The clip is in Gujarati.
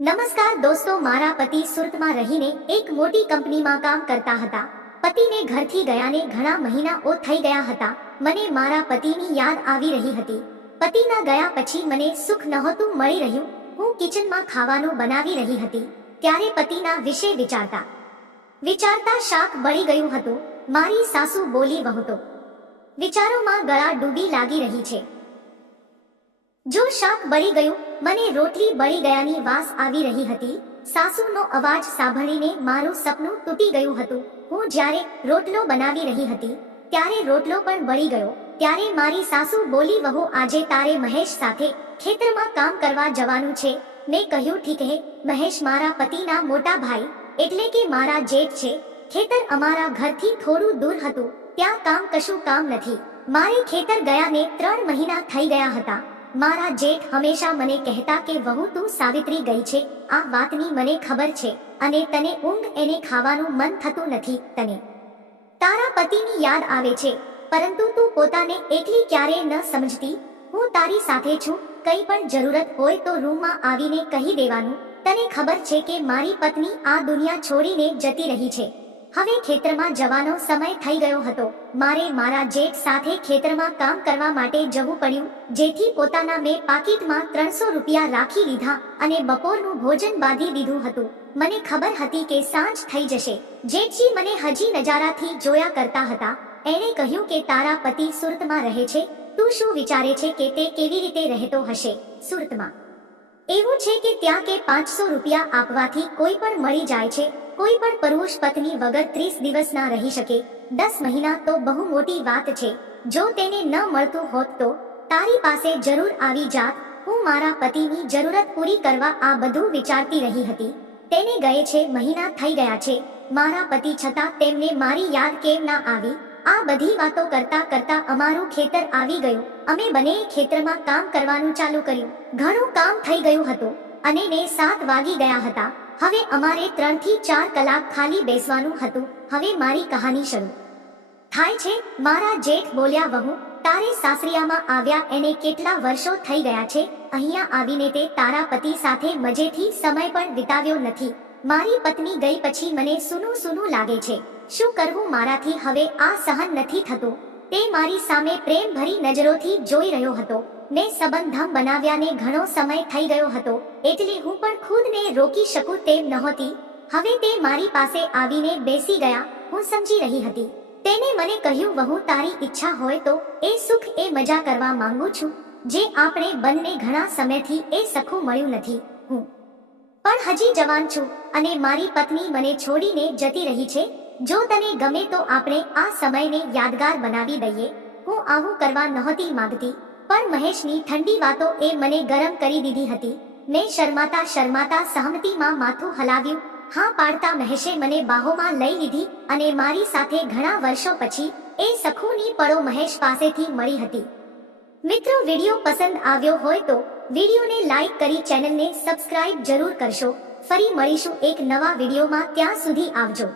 નમસ્કાર દોસ્તો, મારા પતિ સુરતમાં રહીને એક મોટી કંપનીમાં કામ કરતા હતા. પતિને ઘરથી ગયાને ઘણા મહિનાઓ થઈ ગયા હતા. મને મારા પતિની યાદ આવી રહી હતી. પતિના ગયા પછી મને સુખ નહોતું મળી રહ્યું. હું કિચનમાં ખાવાનું બનાવી રહી હતી ત્યારે પતિના વિશે વિચારતા શાક બળી ગયું હતું. મારી સાસુ બોલી, "વહુ તો વિચારોમાં ગળા ડૂબી લાગી રહી છે. જો શાક બળી ગયું, મને રોટલી બળી ગયાની વાસ આવી રહી હતી." સાસુનો અવાજ સાંભળીને મારું સપનું તૂટી ગયું હતું. હું જ્યારે રોટલો બનાવી રહી હતી ત્યારે રોટલો પણ બળી ગયો. ત્યારે મારી સાસુ બોલી, "વહુ, આજે તારે મહેશ સાથે ખેતરમાં કામ કરવા જવાનું છે." મેં કહ્યું, "ઠીક હે." મહેશ મારા પતિના મોટા ભાઈ એટલે કે મારા જેઠ છે. ખેતર અમારા ઘરથી થોડું દૂર હતું. ત્યાં કશું કામ નથી. મારે ખેતર ગયાને 3 મહિના થઈ ગયા હતા. મારા જેઠ હંમેશા મને કહેતા કે, "વહુ, તું સાવિત્રી ગઈ છે. આ વાતની મને ખબર છે અને તને ઊંઘ એને ખાવાનું મન થતું નથી. તને તારા પતિની યાદ આવે છે, પરંતુ તું પોતાને એકલી ક્યારેય ન સમજતી. હું તારી સાથે છું. કંઈ પણ જરૂરત હોય તો રૂમમાં આવીને કહી દેવાનું. તને ખબર છે કે મારી પત્ની આ દુનિયા છોડીને જતી રહી છે." હવે ખેતરમાં જવાનો સમય થઈ ગયો હતો. મારે મારા જેઠ સાથે ખેતરમાં કામ કરવા માટે જવું પડ્યું. જેથી પોતાના મેં પાકીટમાં 300 રૂપિયા રાખી લીધા અને બપોરનું ભોજન બાંધી દીધું હતું. મને ખબર હતી કે સાંજ થઈ જશે. જેઠજી મને હજી નજારાથી જોયા કરતા હતા. એણે કહ્યું કે, "તારા પતિ સુરતમાં રહે છે. તું શું વિચારે છે કે તે કેવી રીતે રહેતો હશે સુરતમાં? એવું છે કે ત્યાં કે 500 રૂપિયા આપવાથી કોઈ પણ મળી જાય છે. કોઈ પણ પુરુષ પત્ની વગર 30 દિવસ ના રહી શકે. 10 મહિના તો બહુ મોટી વાત છે. જો તેને ન મળતું હોત તો તારી પાસે જરૂર આવી જાત." હું મારા પતિની જરૂરત પૂરી કરવા આ બધું વિચારતી રહી હતી. તેને ગયે છે મહિના થઈ ગયા છે. મારા પતિ છતાં તેમને મારી યાદ કેમ ના આવી? આ બધી વાતો કરતા કરતા અમારું ખેતર આવી ગયું. અમે બંને ખેતરમાં કામ કરવાનું ચાલુ કર્યું. ઘણું કામ થઈ ગયું હતું અને ને 7 વાગી ગયા હતા. હવે અમારે 3 થી 4 કલાક ખાલી બેસવાનું હતું. હવે મારી કહાની શરૂ થાય છે. મારા જેઠ બોલ્યા, "વહુ, તારે સાસરિયામાં આવ્યા એને કેટલા વર્ષો થઈ ગયા છે. અહીંયા આવીને તે તારા પતિ સાથે મજેથી સમય પણ વિતાવ્યો નથી. મારી પત્ની ગઈ પછી મને સૂનું સૂનું લાગે છે. શું કરવું? મારાથી હવે આ સહન નથી થતું." તે મારી સામે પ્રેમ ભરી નજરોથી જોઈ રહ્યો હતો. મેં સંબંધ બનાવ્યાને ઘણો સમય થઈ ગયો હતો એટલે હું પણ ખુદને રોકી શકું તેમ નહોતી. હવે તે મારી પાસે આવીને બેસી ગયા. હું સમજી રહી હતી. તેને મને કહ્યું, "વહુ, તારી ઈચ્છા હોય તો એ સુખ એ મજા કરવા માંગુ છું જે આપણે બંને ઘણા સમયથી એ સખું મળ્યું નથી. હું પણ હજી જવાન છું અને મારી પત્ની મને છોડીને જતી રહી છે. જો તને ગમે તો આપણે આ સમયને યાદગાર બનાવી દઈએ." હું આવું કરવા નહોતી માંગતી, પણ મહેશની ઠંડી વાતો એ મને ગરમ કરી દીધી હતી. મેં શરમાતા સહમતીમાં માથું હલાવ્યું. હા પાડતા મહેશે મને બાહોમાં લઈ લીધી અને મારી સાથે ઘણા વર્ષો પછી એ સખુની પળો મહેશ પાસેથી મળી હતી. મિત્રો, વિડીયો પસંદ આવ્યો હોય તો વિડીયોને લાઈક કરી ચેનલને સબસ્ક્રાઇબ જરૂર કરશો. ફરી મળીશું એક નવા વિડીયોમાં. ત્યાં સુધી આવજો.